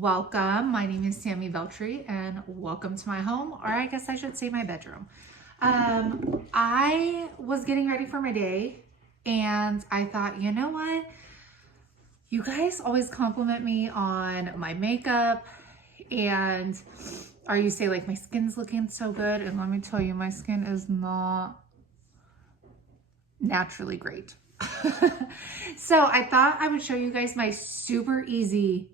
Welcome. My name is Sammy Veltri and welcome to my home, or I guess I should say my bedroom. I was getting ready for my day and I thought, you know what? You guys always compliment me on my makeup and or you say like my skin's looking so good, and let me tell you, my skin is not naturally great. So I thought I would show you guys my super easy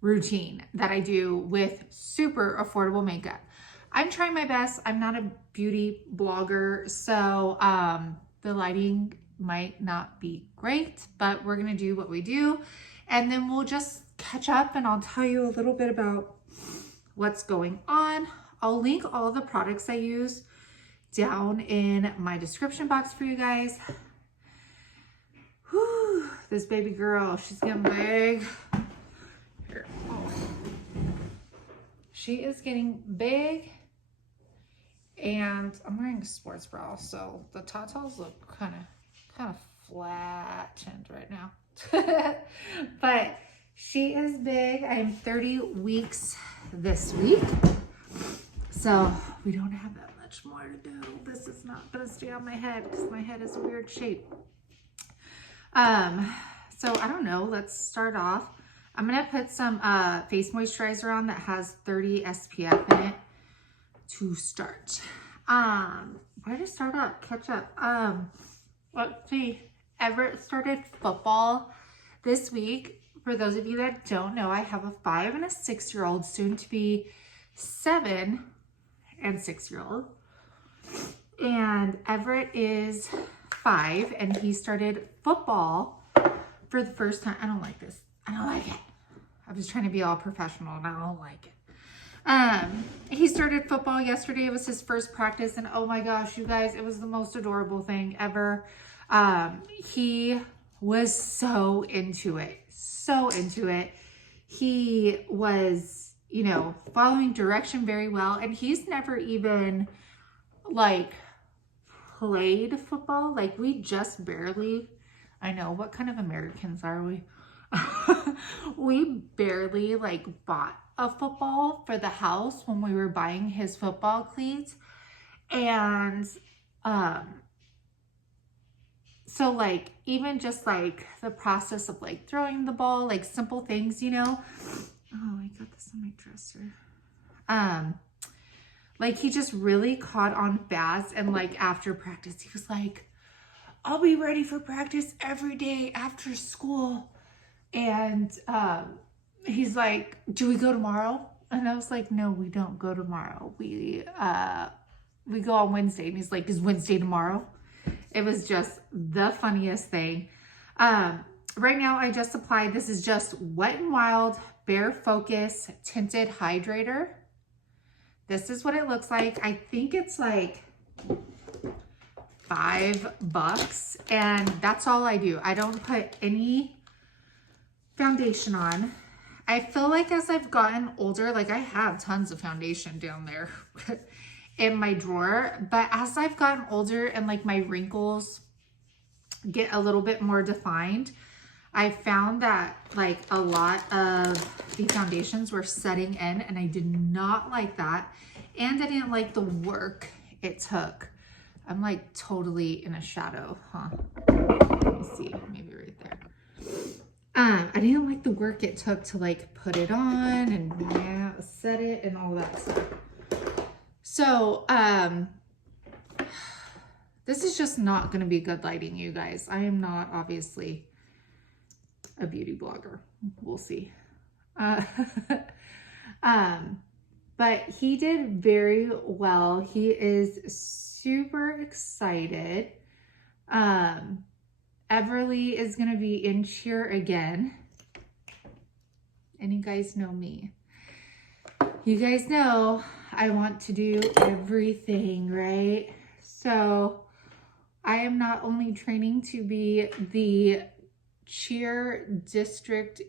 routine that I do with super affordable makeup. I'm trying my best. I'm not a beauty blogger, so the lighting might not be great, but we're gonna do what we do, and then we'll just catch up and I'll tell you a little bit about what's going on. I'll link all the products I use down in my description box for you guys. Whew, this baby girl, she's getting big. Here. Oh. She is getting big, and I'm wearing a sports bra, so the tatas look kind of flattened right now. But she is big. I am 30 weeks this week, so we don't have that much more to do. This is not gonna stay on my head because my head is a weird shape. So I don't know, let's start off. I'm gonna put some face moisturizer on that has 30 SPF in it to start. Where to start up? Catch up. Let's see. Everett started football this week. For those of you that don't know, I have a 5 and a 6-year-old, soon to be 7 and 6-year-old. And Everett is 5 and he started football for the first time. I don't like this. I don't like it. I was trying to be all professional and I don't like it. He started football yesterday. It was his first practice, and oh my gosh, you guys, it was the most adorable thing ever. He was so into it. So into it. He was, you know, following direction very well, and he's never even like played football. Like, we just barely, I know, what kind of Americans are we? We barely like bought a football for the house when we were buying his football cleats. And so like even just like the process of like throwing the ball, like simple things, you know. Oh, I got this on my dresser. Like, he just really caught on fast, and like after practice he was like, I'll be ready for practice every day after school. And he's like, do we go tomorrow? And I was like, no, we don't go tomorrow. We go on Wednesday. And he's like, is Wednesday tomorrow? It was just the funniest thing. Right now I just applied, this is just Wet n Wild Bare Focus Tinted Hydrator. This is what it looks like. I think it's like $5, and that's all I do. I don't put any foundation on. I feel like as I've gotten older, like I have tons of foundation down there in my drawer, but as I've gotten older and like my wrinkles get a little bit more defined, I found that like a lot of the foundations were setting in, and I did not like that. And I didn't like the work it took. I'm like totally in a shadow, huh? Let me see, maybe right there. I didn't like the work it took to like put it on and yeah, set it and all that stuff. So, this is just not going to be good lighting, you guys. I am not obviously a beauty blogger. We'll see. But he did very well. He is super excited. Everly is going to be in cheer again. And you guys know me. You guys know I want to do everything, right? So I am not only training to be the cheer district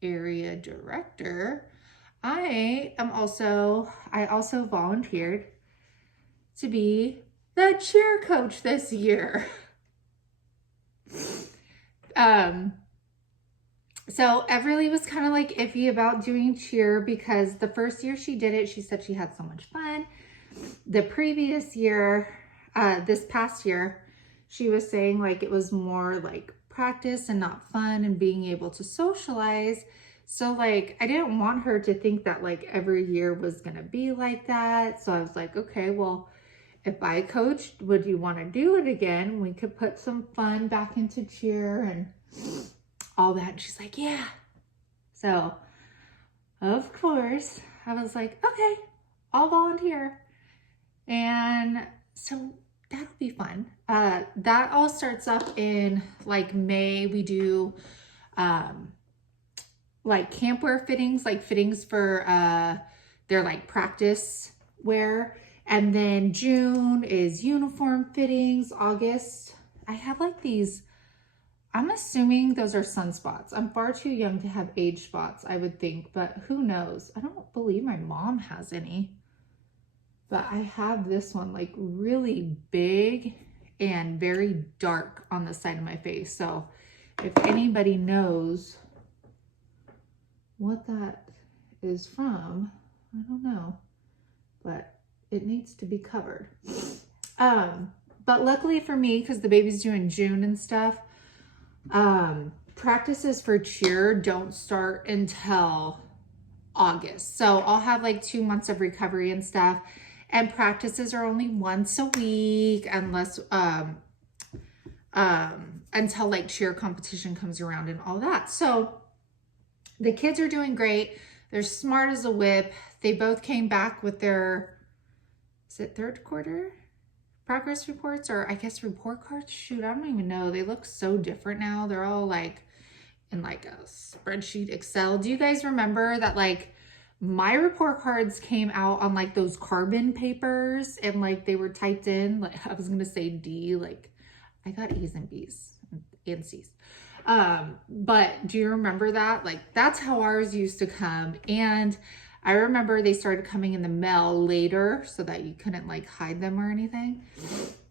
area director, I also volunteered to be the cheer coach this year. So Everly was kind of like iffy about doing cheer because the first year she did it, she said she had so much fun. The previous year, this past year, she was saying like it was more like practice and not fun and being able to socialize. So like I didn't want her to think that like every year was gonna be like that. So I was like, okay, well, if I coached, would you want to do it again? We could put some fun back into cheer and all that. And she's like, yeah. So of course I was like, okay, I'll volunteer. And so that'll be fun. That all starts up in like May. We do like campwear fittings, like fittings for their like practice wear. And then June is uniform fittings. August, I have like these, I'm assuming those are sunspots. I'm far too young to have age spots, I would think, but who knows? I don't believe my mom has any. But I have this one like really big and very dark on the side of my face. So if anybody knows what that is from, I don't know, but it needs to be covered. But luckily for me, because the baby's due in June and stuff, practices for cheer don't start until August. So I'll have like 2 months of recovery and stuff. And practices are only once a week unless, until like cheer competition comes around and all that. So the kids are doing great. They're smart as a whip. They both came back with their, is it third quarter progress reports, or I guess report cards? Shoot, I don't even know. They look so different now. They're all like in like a spreadsheet Excel. Do you guys remember that like my report cards came out on like those carbon papers and like they were typed in, like I was gonna say D, like I got A's and B's and C's. But do you remember that? Like that's how ours used to come. And I remember they started coming in the mail later so that you couldn't like hide them or anything.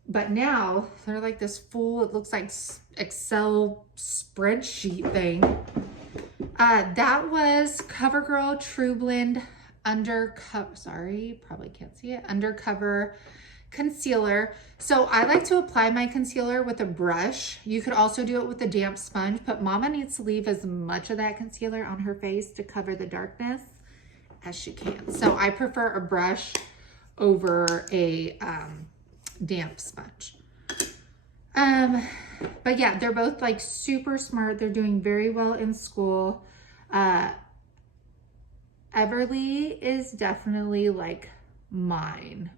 But now they're like this full, it looks like Excel spreadsheet thing. That was CoverGirl True Blend Undercover, sorry, probably can't see it, Undercover Concealer. So I like to apply my concealer with a brush. You could also do it with a damp sponge, but Mama needs to leave as much of that concealer on her face to cover the darkness as she can. So I prefer a brush over a damp sponge. But yeah, they're both like super smart. They're doing very well in school. Everly is definitely like mine.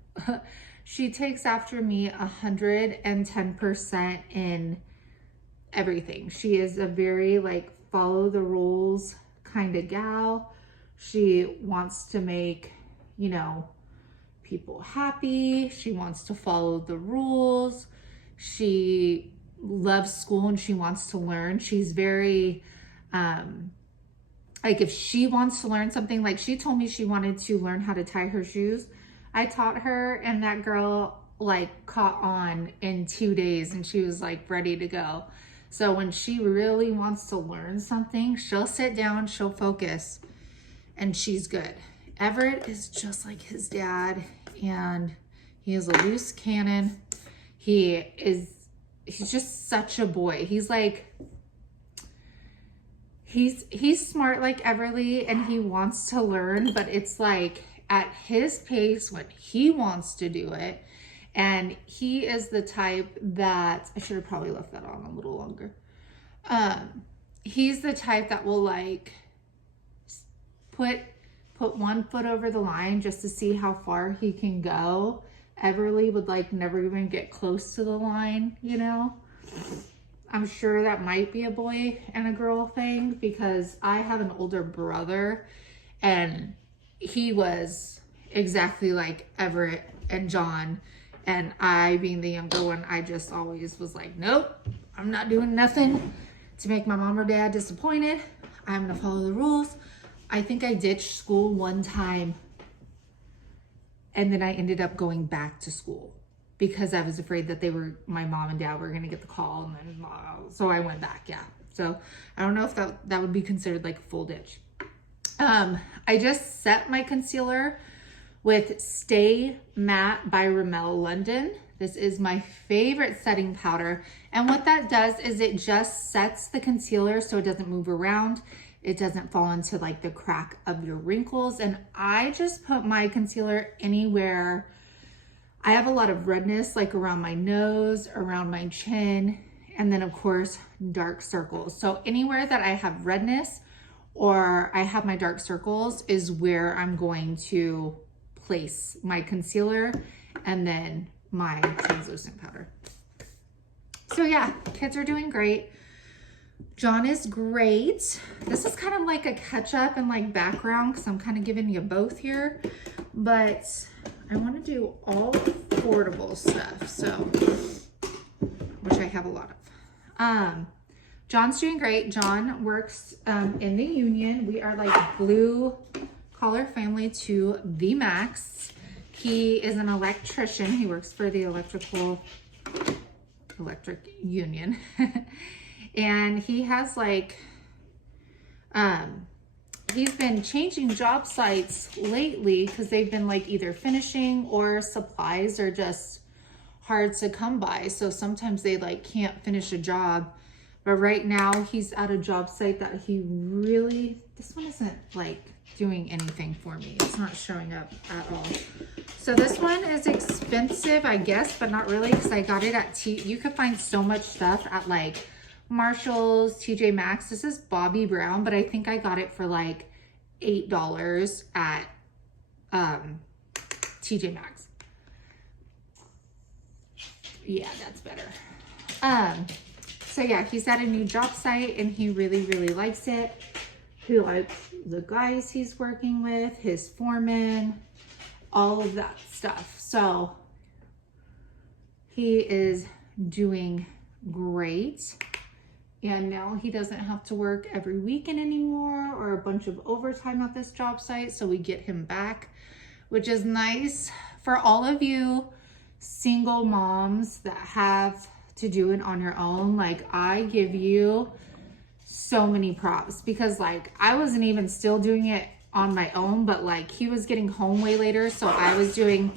She takes after me 110% in everything. She is a very like follow the rules kind of gal. She wants to make, you know, people happy. She wants to follow the rules. She loves school and she wants to learn. She's very, like if she wants to learn something, like she told me she wanted to learn how to tie her shoes. I taught her and that girl like caught on in 2 days and she was like ready to go. So when she really wants to learn something, she'll sit down, she'll focus, and she's good. Everett is just like his dad, and he is a loose cannon. He's just such a boy. He's like, he's smart like Everly, and he wants to learn, but it's like at his pace when he wants to do it. And he is the type that, I should have probably left that on a little longer. He's the type that will like put 1 foot over the line just to see how far he can go. Everly would like never even get close to the line, you know? I'm sure that might be a boy and a girl thing because I have an older brother and he was exactly like Everett and John. And I, being the younger one, I just always was like, nope, I'm not doing nothing to make my mom or dad disappointed. I'm gonna follow the rules. I think I ditched school one time and then I ended up going back to school because I was afraid that my mom and dad were gonna get the call, and then so I went back, yeah. So I don't know if that would be considered like a full ditch. I just set my concealer with Stay Matte by Rimmel London. This is my favorite setting powder. And what that does is it just sets the concealer so it doesn't move around. It doesn't fall into like the crack of your wrinkles. And I just put my concealer anywhere. I have a lot of redness, like around my nose, around my chin, and then of course, dark circles. So anywhere that I have redness or I have my dark circles is where I'm going to place my concealer and then my translucent powder. So yeah, kids are doing great. John is great. This is kind of like a catch up and like background because I'm kind of giving you both here, but I want to do all affordable stuff, so, which I have a lot of. John's doing great. John works in the union. We are like blue collar family to the max. He is an electrician. He works for the electric union. And he has like, he's been changing job sites lately because they've been like either finishing or supplies are just hard to come by. So sometimes they like can't finish a job. But right now he's at a job site that he really, this one isn't like doing anything for me. It's not showing up at all. So this one is expensive, I guess, but not really because I got it at you could find so much stuff at like Marshall's, TJ Maxx. This is Bobbi Brown, but I think I got it for like $8 at TJ Maxx. Yeah, that's better. So yeah, he's at a new job site and he really, really likes it. He likes the guys he's working with, his foreman, all of that stuff. So he is doing great. And now he doesn't have to work every weekend anymore or a bunch of overtime at this job site. So we get him back, which is nice for all of you single moms that have to do it on your own. Like I give you so many props because like I wasn't even still doing it on my own, but like he was getting home way later. So I was doing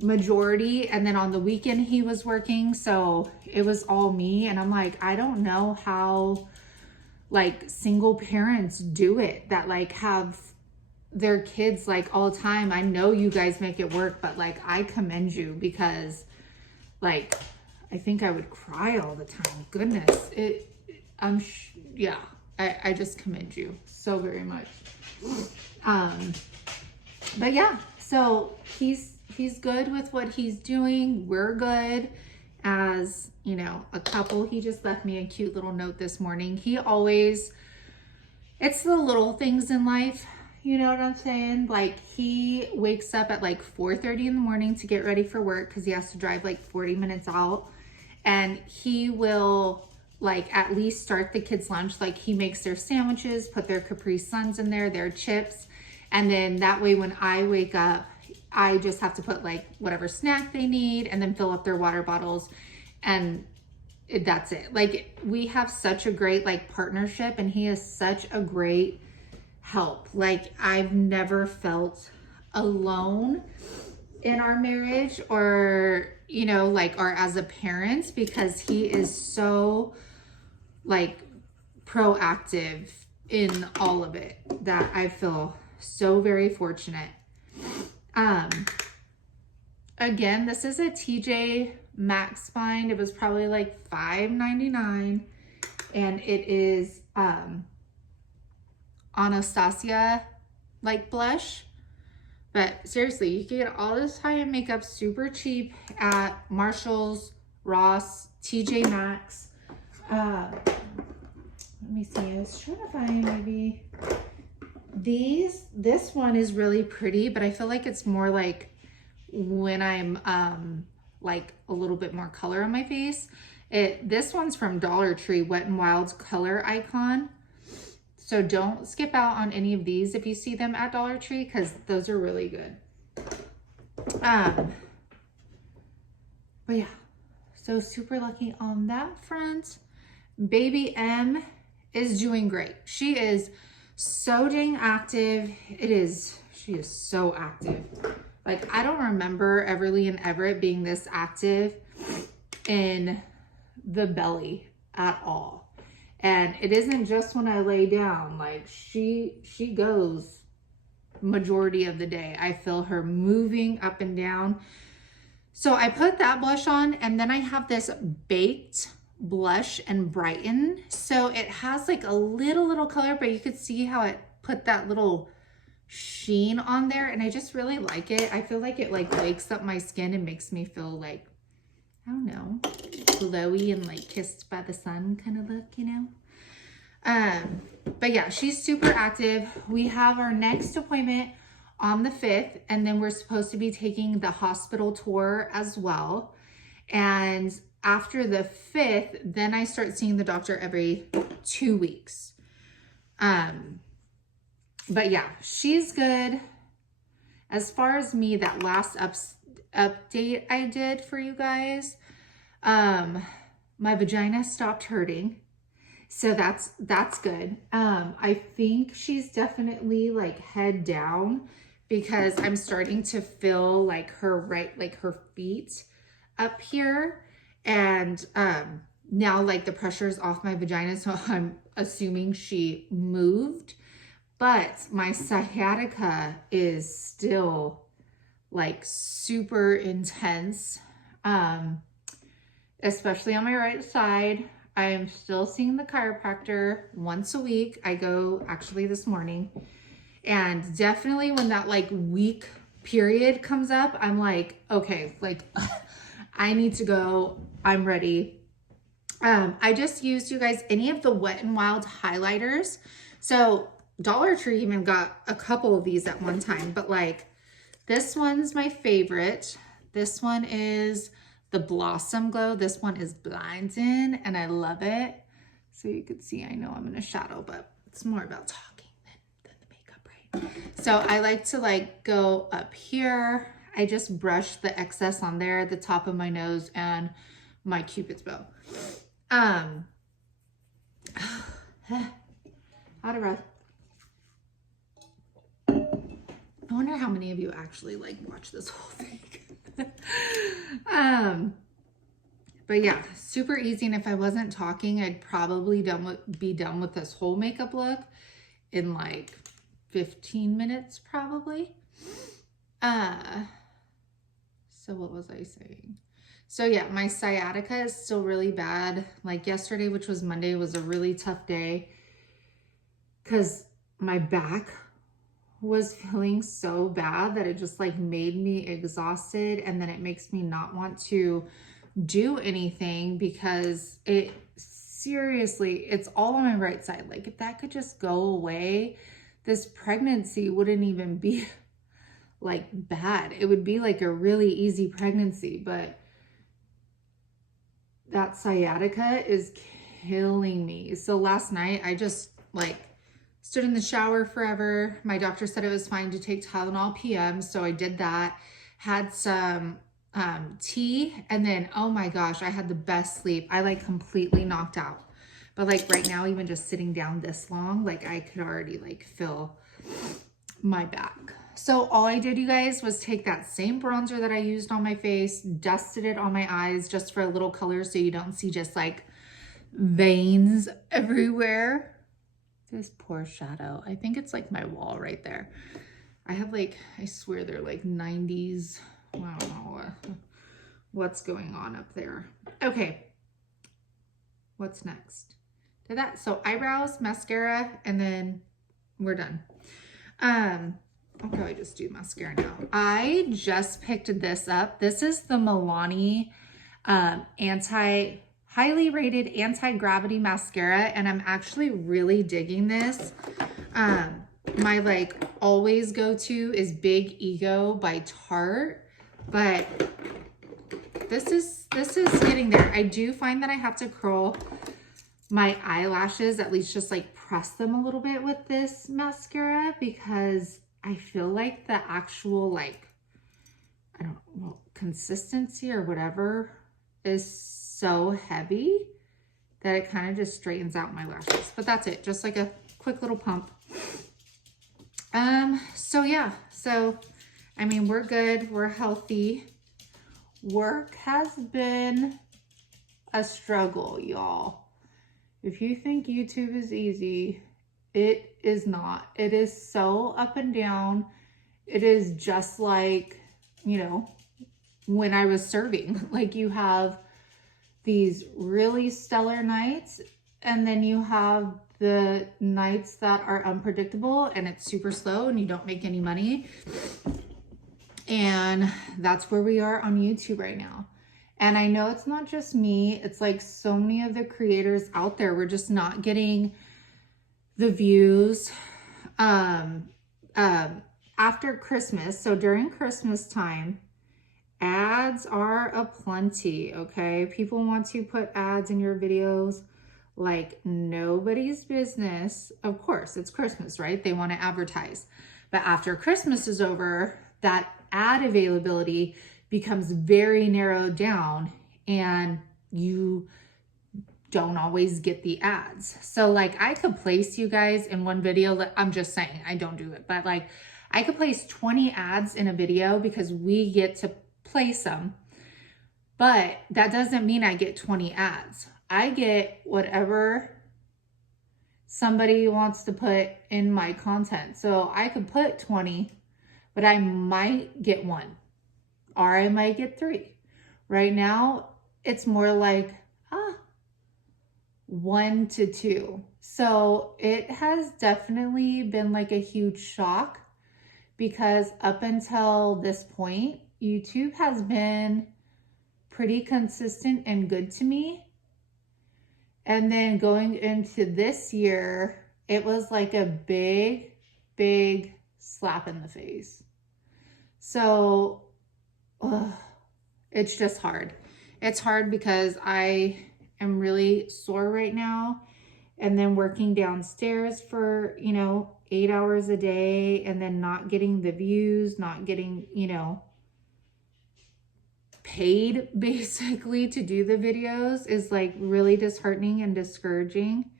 majority and then on the weekend he was working, so it was all me. And I'm like, I don't know how like single parents do it that like have their kids like all the time. I know you guys make it work, but like I commend you because like I think I would cry all the time. Goodness, yeah, I just commend you so very much. But yeah, so he's good with what he's doing. We're good as, you know, a couple. He just left me a cute little note this morning. He always, it's the little things in life, you know what I'm saying? Like he wakes up at like 4:30 in the morning to get ready for work because he has to drive like 40 minutes out. And he will like at least start the kids' lunch. Like he makes their sandwiches, put their Capri Suns in there, their chips. And then that way when I wake up, I just have to put like whatever snack they need and then fill up their water bottles and that's it. Like we have such a great like partnership and he is such a great help. Like I've never felt alone in our marriage or, you know, like, or as a parent because he is so like proactive in all of it that I feel so very fortunate. Again, this is a TJ Maxx find. It was probably like $5.99 and it is Anastasia like blush. But seriously, you can get all this high-end makeup super cheap at Marshall's, Ross, TJ Maxx. Let me see, I was trying to find maybe this one is really pretty, but I feel like it's more like when I'm like a little bit more color on my face. This one's from Dollar Tree, Wet n Wild's Color Icon. So don't skip out on any of these if you see them at Dollar Tree because those are really good. But yeah, so super lucky on that front. Baby M is doing great. She is so dang active. She is so active. Like, I don't remember Everly and Everett being this active in the belly at all. And it isn't just when I lay down. Like, she goes majority of the day. I feel her moving up and down. So I put that blush on, and then I have this Baked blush and Brighten. So it has like a little color, but you could see how it put that little sheen on there, and I just really like it. I feel like it like wakes up my skin and makes me feel like, I don't know, glowy and like kissed by the sun kind of look, you know. But yeah, she's super active. We have our next appointment on the 5th, and then we're supposed to be taking the hospital tour as well. And after the 5th, then I start seeing the doctor every 2 weeks. But yeah, she's good. As far as me, that last update I did for you guys, my vagina stopped hurting. So that's good. I think she's definitely like head down, because I'm starting to feel like her feet up here. And now like the pressure's off my vagina, so I'm assuming she moved. But my sciatica is still like super intense, especially on my right side. I am still seeing the chiropractor once a week. I go actually this morning, and definitely when that like week period comes up, I'm like, okay, like I need to go. I'm ready. I just used, you guys, any of the Wet n Wild highlighters. So Dollar Tree even got a couple of these at one time, but like this one's my favorite. This one is the Blossom Glow. This one is Blinding, and I love it. So you can see, I know I'm in a shadow, but it's more about talking than the makeup, right? So I like to like go up here. I just brush the excess on there, the top of my nose and my Cupid's bow. Out of breath. I wonder how many of you actually like watch this whole thing. But yeah, super easy. And if I wasn't talking, I'd probably be done with this whole makeup look in like 15 minutes probably. So what was I saying? So yeah, my sciatica is still really bad. Like yesterday, which was Monday, was a really tough day because my back was feeling so bad that it just like made me exhausted, and then it makes me not want to do anything because it seriously, it's all on my right side. Like if that could just go away, this pregnancy wouldn't even be like bad. It would be like a really easy pregnancy, but that sciatica is killing me. So last night I just like stood in the shower forever. My doctor said it was fine to take Tylenol PM, so I did that. Had some tea, and then, oh my gosh, I had the best sleep. I like completely knocked out. But like right now, even just sitting down this long, like I could already like feel my back. So all I did, you guys, was take that same bronzer that I used on my face, dusted it on my eyes just for a little color so you don't see just like veins everywhere. This poor shadow. I think it's like my wall right there. I have like, I swear they're like 90s. I don't know what's going on up there. Okay. What's next? Did that. So eyebrows, mascara, and then we're done. I'll probably just do mascara now. I just picked this up. This is the MILANI highly rated anti-gravity mascara, and I'm actually really digging this. My like always go-to is Big Ego by Tarte, but this is getting there. I do find that I have to curl my eyelashes, at least just like press them a little bit with this mascara, because I feel like the actual like, I don't know, consistency or whatever is so heavy that it kind of just straightens out my lashes. But that's it, just like a quick little pump. So yeah, so I mean, we're good, we're healthy. Work has been a struggle, y'all. If you think YouTube is easy, it is not. It is so up and down. It is just like, you know, when I was serving, like you have these really stellar nights and then you have the nights that are unpredictable and it's super slow and you don't make any money. And that's where we are on YouTube right now. And I know it's not just me, it's like so many of the creators out there, we're just not getting the views after Christmas. So during Christmas time, ads are aplenty, okay? People want to put ads in your videos like nobody's business. Of course, it's Christmas, right? They want to advertise. But after Christmas is over, that ad availability becomes very narrowed down and you don't always get the ads. So like I could place you guys in one video, I'm just saying, I don't do it, but like I could place 20 ads in a video because we get to place them, but that doesn't mean I get 20 ads. I get whatever somebody wants to put in my content. So I could put 20, but I might get 1 or I might get 3. Right now, it's more like 1 to 2. So it has definitely been like a huge shock because up until this point, YouTube has been pretty consistent and good to me. And then going into this year, it was like a big, big slap in the face. So it's just hard. It's hard because I am really sore right now. And then working downstairs for, 8 hours a day and then not getting the views, not getting, paid basically to do the videos is like really disheartening and discouraging.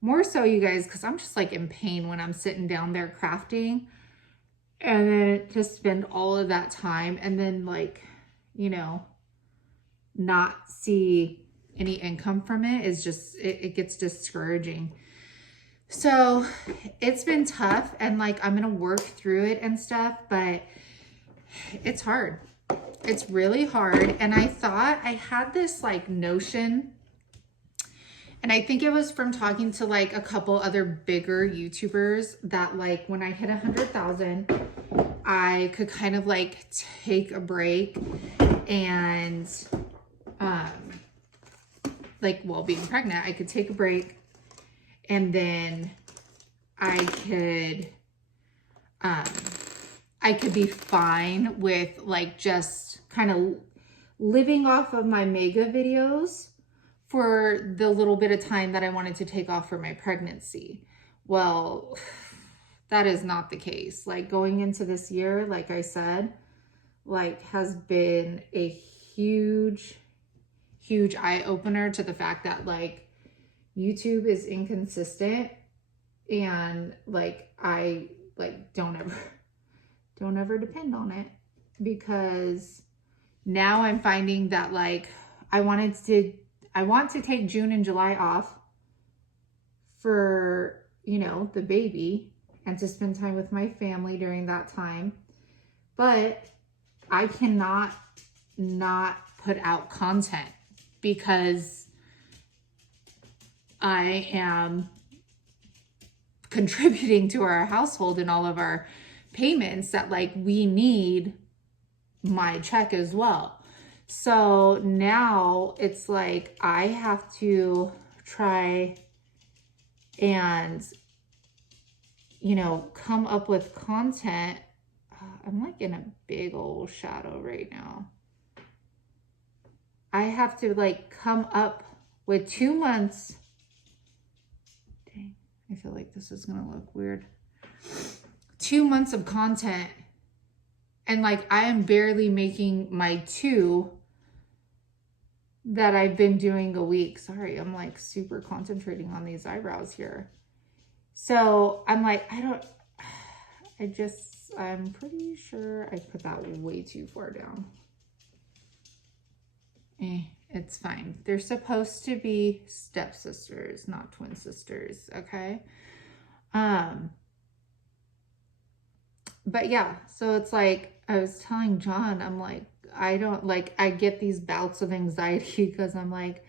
More so, you guys, because I'm just like in pain when I'm sitting down there crafting and then to spend all of that time and then like, not see any income from it is just, it gets discouraging. So it's been tough and like I'm gonna work through it and stuff, but it's hard. It's really hard. And I thought I had this like notion, and I think it was from talking to like a couple other bigger YouTubers that like when I hit 100,000, I could kind of like take a break and like while being pregnant, I could take a break and then I could be fine with like just kind of living off of my mega videos for the little bit of time that I wanted to take off for my pregnancy. Well, that is not the case. Like going into this year, like I said, like has been a huge, huge eye opener to the fact that like YouTube is inconsistent and like I like don't ever depend on it, because now I'm finding that like I want to take June and July off for, the baby and to spend time with my family during that time. But I cannot not put out content because I am contributing to our household and all of our payments that like we need my check as well. So now it's like I have to try and come up with content. I'm like in a big old shadow right now. I have to like come up with 2 months. Dang, I feel like this is gonna look weird. 2 months of content, and like I am barely making my 2 that I've been doing a week. Sorry, I'm like super concentrating on these eyebrows here. So I'm like, I'm pretty sure I put that way too far down. It's fine. They're supposed to be stepsisters, not twin sisters, okay? But yeah, so it's like, I was telling John, I'm like, I get these bouts of anxiety because I'm like,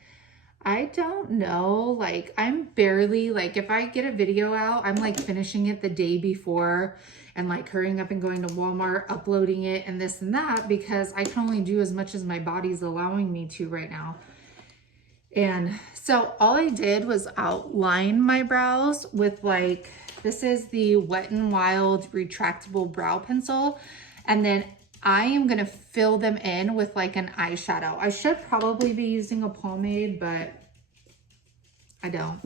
I don't know, like, I'm barely, like, if I get a video out, I'm like finishing it the day before and like hurrying up and going to Walmart, uploading it and this and that, because I can only do as much as my body's allowing me to right now. And so all I did was outline my brows with like, this is the Wet n Wild retractable brow pencil. And then I am gonna fill them in with like an eyeshadow. I should probably be using a pomade, but I don't.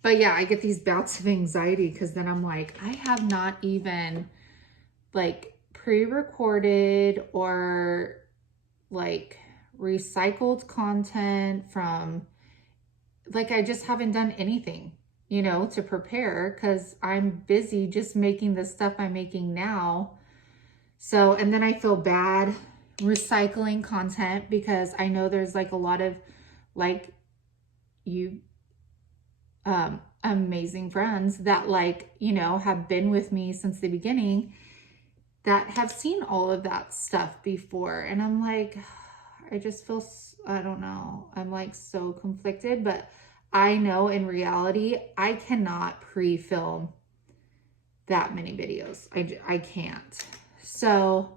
But yeah, I get these bouts of anxiety because then I'm like, I have not even like pre-recorded or like recycled content from, like, I just haven't done anything, you know, to prepare because I'm busy just making the stuff I'm making now. So, and then I feel bad recycling content because I know there's like a lot of like you amazing friends that like, you know, have been with me since the beginning that have seen all of that stuff before. And I'm like, I just feel, I don't know. I'm like so conflicted, but I know in reality, I cannot pre-film that many videos. I can't. So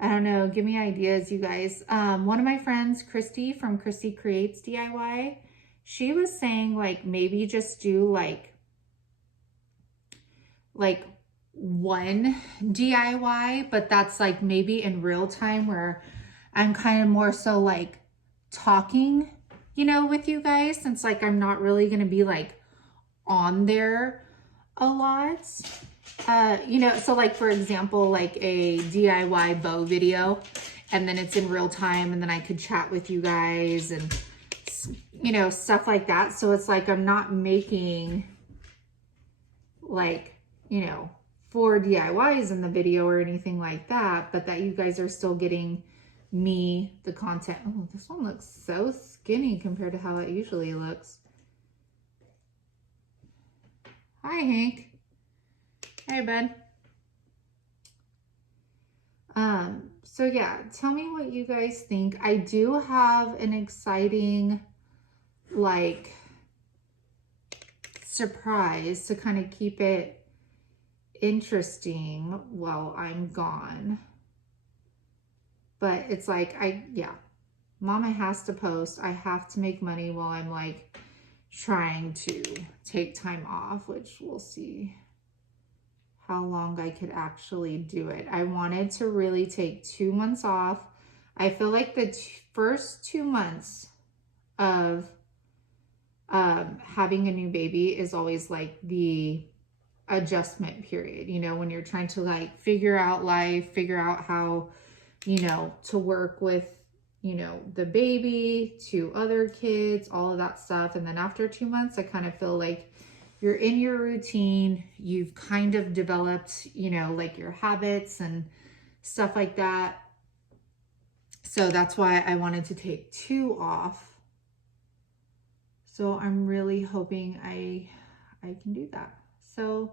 I don't know. Give me ideas, you guys. One of my friends, Christy from Christy Creates DIY, she was saying like maybe just do like one DIY, but that's like maybe in real time where I'm kind of more so like talking, you know, with you guys, since like I'm not really going to be like on there a lot. You know, so like for example, like a DIY bow video, and then it's in real time, and then I could chat with you guys and, you know, stuff like that. So it's like I'm not making like, you know, 4 DIYs in the video or anything like that, but that you guys are still getting me the content. Oh, this one looks so skinny compared to how it usually looks. Hi, Hank. Hey, bud. So yeah, tell me what you guys think. I do have an exciting, like, surprise to kind of keep it interesting while I'm gone. But it's like, Mama has to post. I have to make money while I'm like trying to take time off, which we'll see how long I could actually do it. I wanted to really take 2 months off. I feel like the first 2 months of having a new baby is always like the adjustment period, you know, when you're trying to like figure out life, figure out how, you know, to work with, you know, the baby, 2 other kids, all of that stuff. And then after 2 months, I kind of feel like you're in your routine, you've kind of developed, you know, like your habits and stuff like that. So that's why I wanted to take 2 off. So I'm really hoping I can do that. So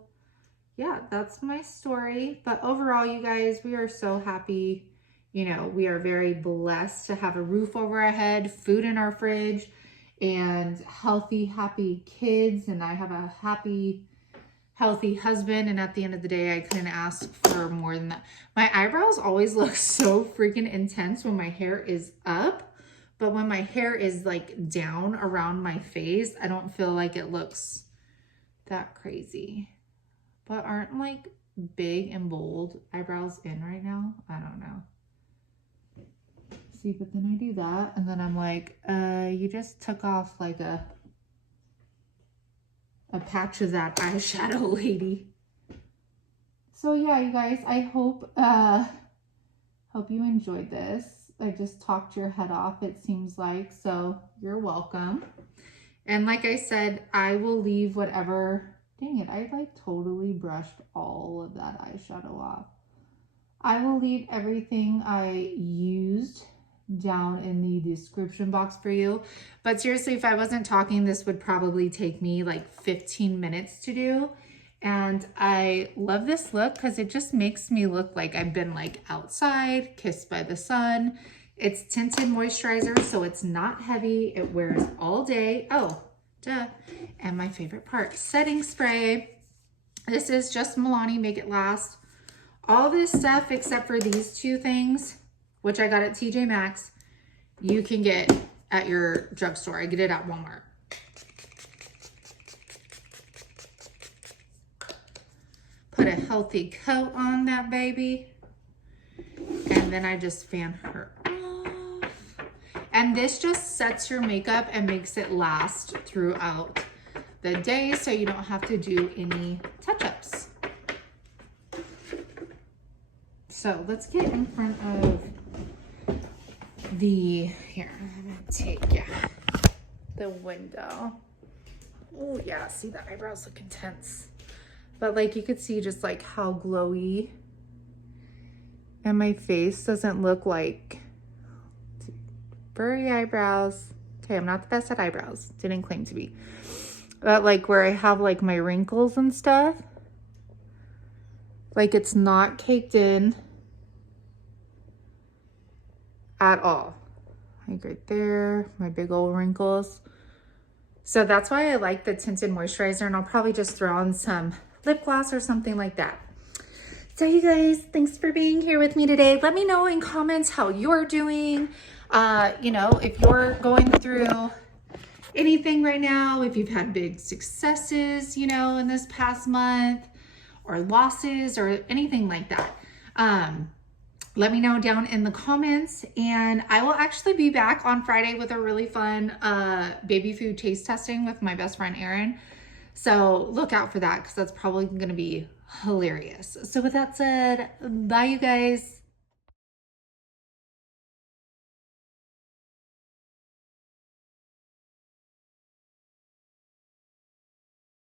yeah, that's my story. But overall, you guys, we are so happy. You know, we are very blessed to have a roof over our head, food in our fridge, and healthy, happy kids. And I have a happy, healthy husband. And at the end of the day, I couldn't ask for more than that. My eyebrows always look so freaking intense when my hair is up. But when my hair is like down around my face, I don't feel like it looks that crazy. But aren't like big and bold eyebrows in right now? I don't know. See, but then I do that and then I'm like, you just took off like a patch of that eyeshadow, lady. So yeah, you guys, I hope Hope you enjoyed this. I just talked your head off, it seems like, so you're welcome. And like I said, I will leave whatever, dang it, I like totally brushed all of that eyeshadow off. I will leave everything I used down in the description box for you. But seriously, if I wasn't talking, this would probably take me like 15 minutes to do. And I love this look because it just makes me look like I've been like outside, kissed by the sun. It's tinted moisturizer, so it's not heavy. It wears all day. Oh, duh. And my favorite part, setting spray. This is just MILANI Make It Last. All this stuff except for these two things, which I got at TJ Maxx, you can get at your drugstore. I get it at Walmart. Put a healthy coat on that baby. And then I just fan her off. And this just sets your makeup and makes it last throughout the day so you don't have to do any touch-ups. So let's get in front of the, here, I'm gonna take, the window. Oh yeah, see the eyebrows look intense. But like you could see just like how glowy, and my face doesn't look like furry eyebrows. Okay, I'm not the best at eyebrows, didn't claim to be. But like where I have like my wrinkles and stuff, like it's not caked in at all. Like right there, my big old wrinkles. So that's why I like the tinted moisturizer, and I'll probably just throw on some lip gloss or something like that. So you guys, thanks for being here with me today. Let me know in comments how you're doing. You know, if you're going through anything right now, if you've had big successes, you know, in this past month, or losses or anything like that. Let me know down in the comments, and I will actually be back on Friday with a really fun baby food taste testing with my best friend Erin. So look out for that because that's probably going to be hilarious. So with that said, bye you guys.